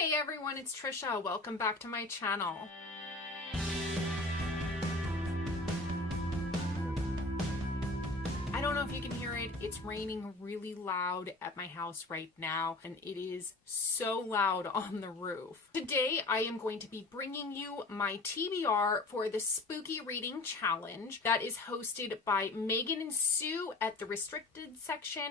Hey everyone, it's Trisha. Welcome back to my channel. I don't know if you can hear it. It's raining really loud at my house right now, and it is so loud on the roof. Today, I am going to be bringing you my TBR for the Spooky Reading Challenge that is hosted by Megan and Sue at the Restricted section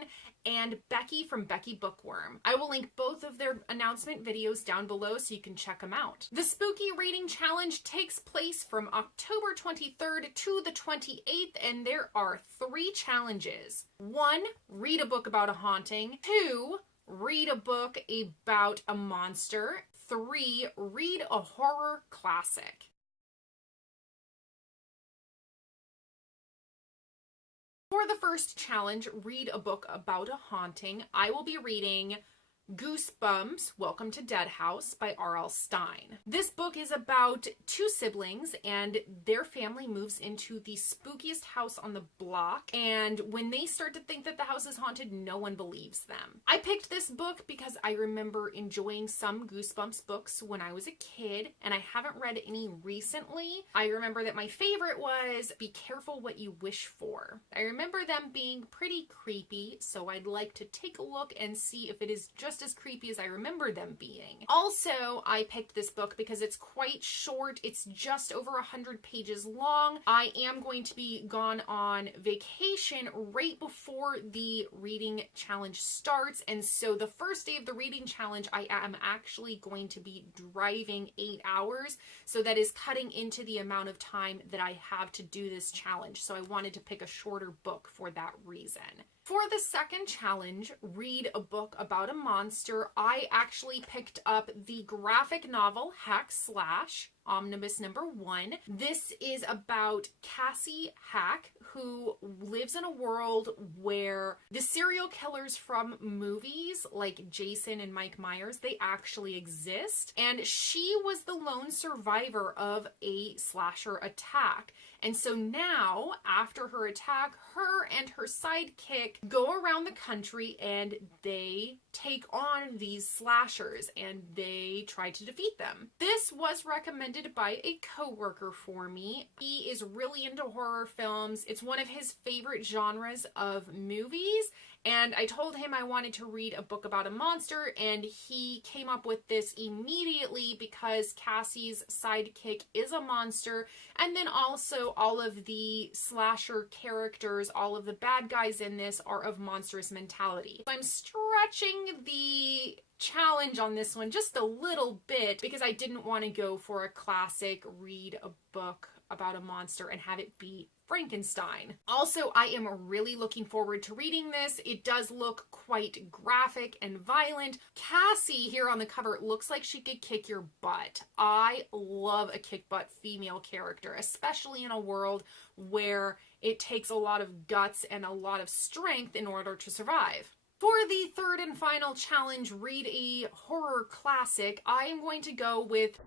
and Becky from Becky Bookworm. I will link both of their announcement videos down below so you can check them out. The Spooky Reading Challenge takes place from October 23rd to the 28th, and there are 3 challenges. 1, read a book about a haunting. 2, read a book about a monster. 3, read a horror classic. For the first challenge, read a book about a haunting, I will be reading Goosebumps, Welcome to Dead House by R.L. Stine. This book is about 2 siblings and their family moves into the spookiest house on the block, and when they start to think that the house is haunted, no one believes them. I picked this book because I remember enjoying some Goosebumps books when I was a kid, and I haven't read any recently. I remember that my favorite was Be Careful What You Wish For. I remember them being pretty creepy, so I'd like to take a look and see if it is just as creepy as I remember them being. Also, I picked this book because it's quite short. It's just over 100 pages long. I am going to be gone on vacation right before the reading challenge starts, and so the first day of the reading challenge I am actually going to be driving 8 hours, so that is cutting into the amount of time that I have to do this challenge, so I wanted to pick a shorter book for that reason. For the second challenge, read a book about a monster, I actually picked up the graphic novel Hack Slash, Omnibus number 1. This is about Cassie Hack, who lives in a world where the serial killers from movies like Jason and Mike Myers, they actually exist. And she was the lone survivor of a slasher attack. And so now, after her attack, her and her sidekick go around the country and they take on these slashers and they try to defeat them. This was recommended by a coworker for me. He is really into horror films. It's one of his favorite genres of movies, and I told him I wanted to read a book about a monster, and he came up with this immediately because Cassie's sidekick is a monster, and then also all of the slasher characters, all of the bad guys in this are of monstrous mentality. I'm stretching the challenge on this one just a little bit because I didn't want to go for a classic read a book about a monster and have it be Frankenstein. Also, I am really looking forward to reading this. It does look quite graphic and violent. Cassie here on the cover looks like she could kick your butt. I love a kick butt female character, especially in a world where it takes a lot of guts and a lot of strength in order to survive. For the third and final challenge, read a horror classic, I am going to go with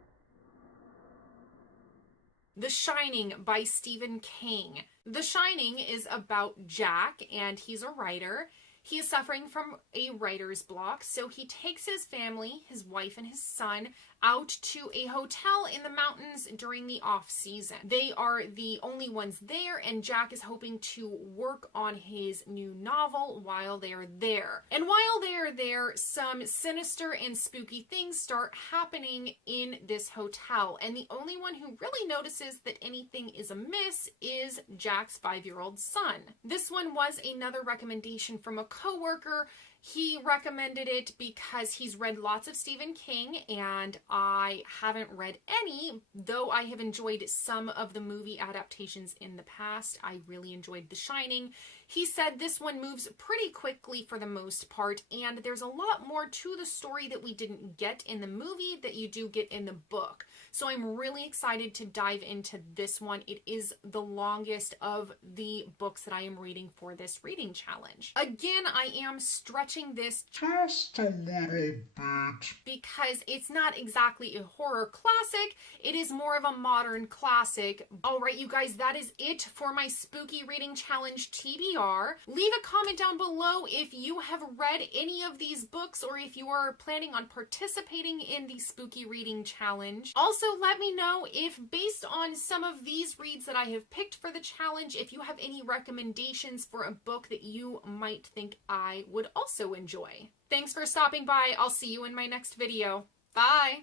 The Shining by Stephen King. The Shining is about Jack, and he's a writer. He is suffering from a writer's block, so he takes his family, his wife and his son, out to a hotel in the mountains during the off-season. They are the only ones there, and Jack is hoping to work on his new novel while they are there. And while they are there, some sinister and spooky things start happening in this hotel, and the only one who really notices that anything is amiss is Jack's 5-year-old son. This one was another recommendation from a coworker. He recommended it because he's read lots of Stephen King, and I haven't read any, though I have enjoyed some of the movie adaptations in the past. I really enjoyed The Shining. He said this one moves pretty quickly for the most part, and there's a lot more to the story that we didn't get in the movie that you do get in the book. So I'm really excited to dive into this one. It is the longest of the books that I am reading for this reading challenge. Again, I am stretching this just a little bit because it's not exactly a horror classic. It is more of a modern classic. All right, you guys, that is it for my spooky reading challenge TBR. TBR. Leave a comment down below if you have read any of these books or if you are planning on participating in the spooky reading challenge. Also, let me know if, based on some of these reads that I have picked for the challenge, if you have any recommendations for a book that you might think I would also enjoy. Thanks for stopping by. I'll see you in my next video. Bye!